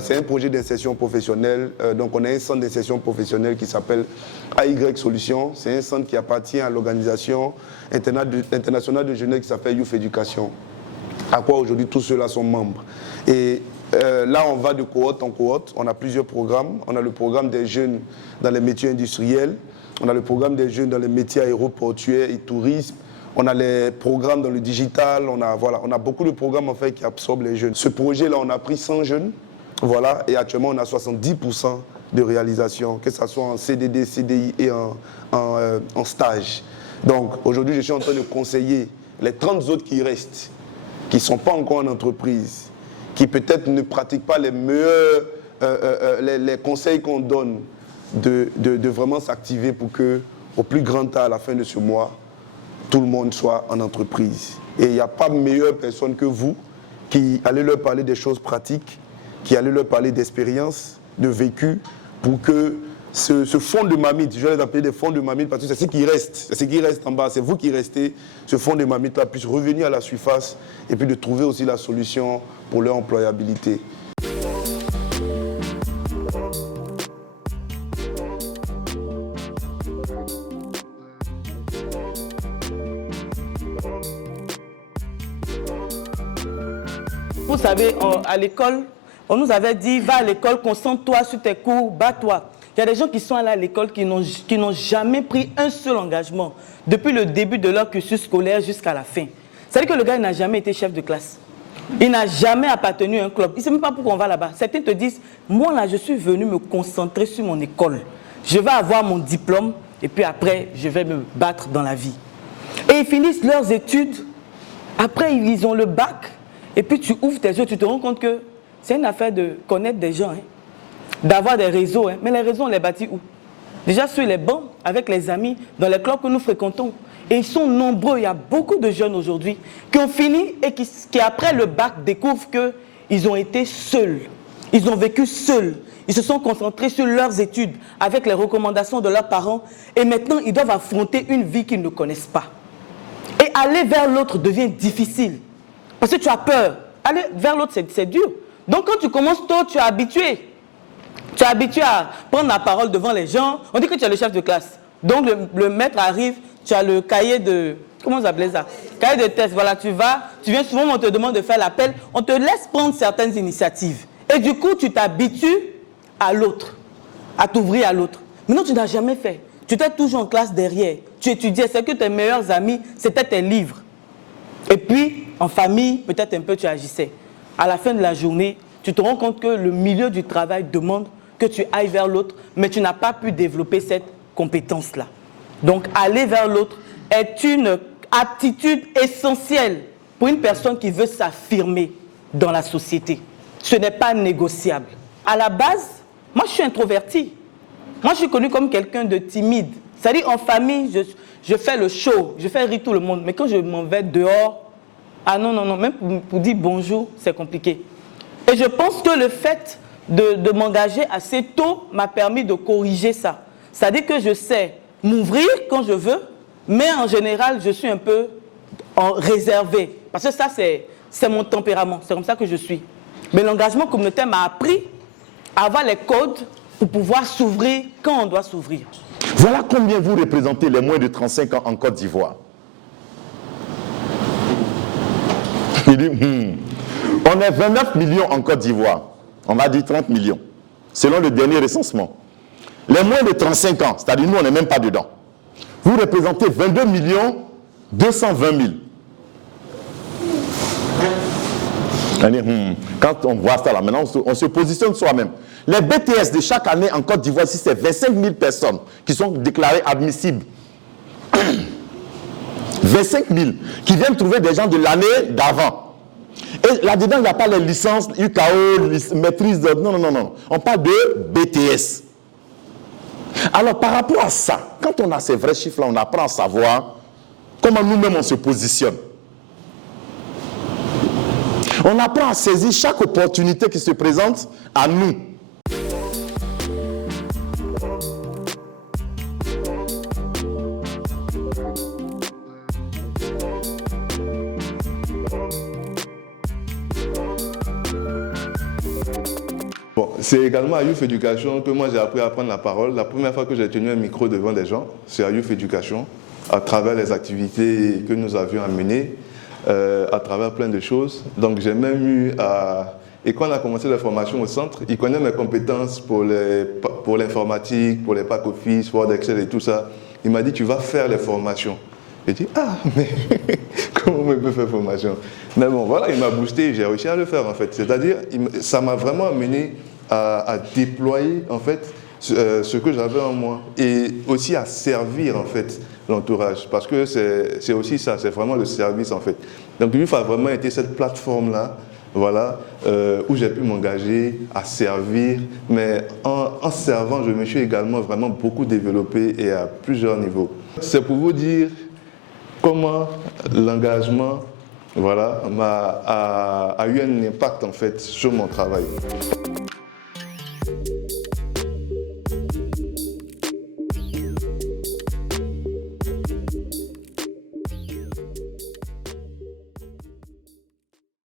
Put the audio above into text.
c'est un projet d'insertion professionnelle. Donc, on a un centre d'insertion professionnelle qui s'appelle AY Solutions. C'est un centre qui appartient à l'organisation internationale de jeunesse qui s'appelle Youth Education, à quoi aujourd'hui tous ceux-là sont membres. Et là, on va de cohorte en cohorte. On a plusieurs programmes. On a le programme des jeunes dans les métiers industriels. On a le programme des jeunes dans les métiers aéroportuaires et tourisme. On a les programmes dans le digital. On a beaucoup de programmes en fait, qui absorbent les jeunes. Ce projet-là, on a pris 100 jeunes. Voilà, et actuellement, on a 70% de réalisation, que ce soit en CDD, CDI et en stage. Donc, aujourd'hui, je suis en train de conseiller les 30 autres qui restent, qui ne sont pas encore en entreprise, qui peut-être ne pratiquent pas les meilleurs les conseils qu'on donne de vraiment s'activer pour que, au plus grand temps, à la fin de ce mois, tout le monde soit en entreprise. Et il n'y a pas meilleure personne que vous qui allez leur parler des choses pratiques, qui allez leur parler d'expérience, de vécu, pour que ce fond de mamite, je vais les appeler des fonds de mamite parce que c'est ce qui reste, c'est ce qui reste en bas, c'est vous qui restez, ce fond de mamite-là puisse revenir à la surface et puis de trouver aussi la solution pour leur employabilité. Vous savez, à l'école, on nous avait dit, va à l'école, concentre-toi sur tes cours, bats-toi. Il y a des gens qui sont allés à l'école qui n'ont jamais pris un seul engagement depuis le début de leur cursus scolaire jusqu'à la fin. C'est-à-dire que le gars n'a jamais été chef de classe. Il n'a jamais appartenu à un club. Il ne sait même pas pourquoi on va là-bas. Certains te disent, moi là, je suis venu me concentrer sur mon école. Je vais avoir mon diplôme et puis après, je vais me battre dans la vie. Et ils finissent leurs études. Après, ils ont le bac. Et puis tu ouvres tes yeux, tu te rends compte que c'est une affaire de connaître des gens, hein, d'avoir des réseaux. Hein. Mais les réseaux, on les bâtit où? Déjà sur les bancs, avec les amis, dans les clubs que nous fréquentons. Et ils sont nombreux. Il y a beaucoup de jeunes aujourd'hui qui ont fini et qui après le bac, découvrent qu'ils ont été seuls. Ils ont vécu seuls. Ils se sont concentrés sur leurs études avec les recommandations de leurs parents. Et maintenant, ils doivent affronter une vie qu'ils ne connaissent pas. Et aller vers l'autre devient difficile. Parce que tu as peur. Aller vers l'autre, c'est dur. Donc quand tu commences tôt, tu es habitué. Tu es habitué à prendre la parole devant les gens. On dit que tu es le chef de classe. Donc le maître arrive, tu as le cahier de... Comment vous appelez ça? Cahier de test. Voilà, tu viens souvent, on te demande de faire l'appel. On te laisse prendre certaines initiatives. Et du coup, tu t'habitues à l'autre, à t'ouvrir à l'autre. Mais non, tu n'as jamais fait. Tu étais toujours en classe derrière. Tu étudiais. C'est que tes meilleurs amis, c'était tes livres. Et puis, en famille, peut-être un peu tu agissais. À la fin de la journée, tu te rends compte que le milieu du travail demande que tu ailles vers l'autre, mais tu n'as pas pu développer cette compétence-là. Donc, aller vers l'autre est une aptitude essentielle pour une personne qui veut s'affirmer dans la société. Ce n'est pas négociable. À la base, moi, je suis introvertie. Moi, je suis connue comme quelqu'un de timide. C'est-à-dire, en famille, je fais le show, je fais rire tout le monde. Mais quand je m'en vais dehors, ah non, même pour dire bonjour, c'est compliqué. Et je pense que le fait de m'engager assez tôt m'a permis de corriger ça. C'est-à-dire que je sais m'ouvrir quand je veux, mais en général, je suis un peu réservé. Parce que ça, c'est mon tempérament, c'est comme ça que je suis. Mais l'engagement communautaire m'a appris à avoir les codes pour pouvoir s'ouvrir quand on doit s'ouvrir. Voilà combien vous représentez les moins de 35 ans en Côte d'Ivoire. Il dit, on est 29 millions en Côte d'Ivoire. On va dire 30 millions, selon le dernier recensement. Les moins de 35 ans, c'est-à-dire nous, on n'est même pas dedans. Vous représentez 22 millions 220 000. Quand on voit ça là, maintenant, on se positionne soi-même. Les BTS de chaque année en Côte d'Ivoire, c'est 25 000 personnes qui sont déclarées admissibles. 25 000 qui viennent trouver des gens de l'année d'avant. Et là-dedans, il n'y a pas les licences, UKO, maîtrise de... Non. On parle de BTS. Alors, par rapport à ça, quand on a ces vrais chiffres-là, on apprend à savoir comment nous-mêmes on se positionne. On apprend à saisir chaque opportunité qui se présente à nous. c'est également à Youth Education que moi j'ai appris à prendre la parole. La première fois que j'ai tenu un micro devant des gens, c'est à Youth Education, à travers les activités que nous avions à mener, à travers plein de choses. Donc j'ai même eu à... Et quand on a commencé la formation au centre, il connaît mes compétences pour l'informatique, pour les packs Office, Word, Excel et tout ça. Il m'a dit, tu vas faire les formations. J'ai dit, ah, mais comment on peut faire formation? Mais bon, voilà, il m'a boosté, j'ai réussi à le faire en fait. C'est-à-dire, ça m'a vraiment amené à déployer en fait ce que j'avais en moi et aussi à servir en fait l'entourage. Parce que c'est aussi ça, c'est vraiment le service en fait. Donc, il a vraiment été cette plateforme-là, voilà, où j'ai pu m'engager à servir, mais en servant, je me suis également vraiment beaucoup développé et à plusieurs niveaux. C'est pour vous dire comment l'engagement, voilà, a eu un impact en fait sur mon travail.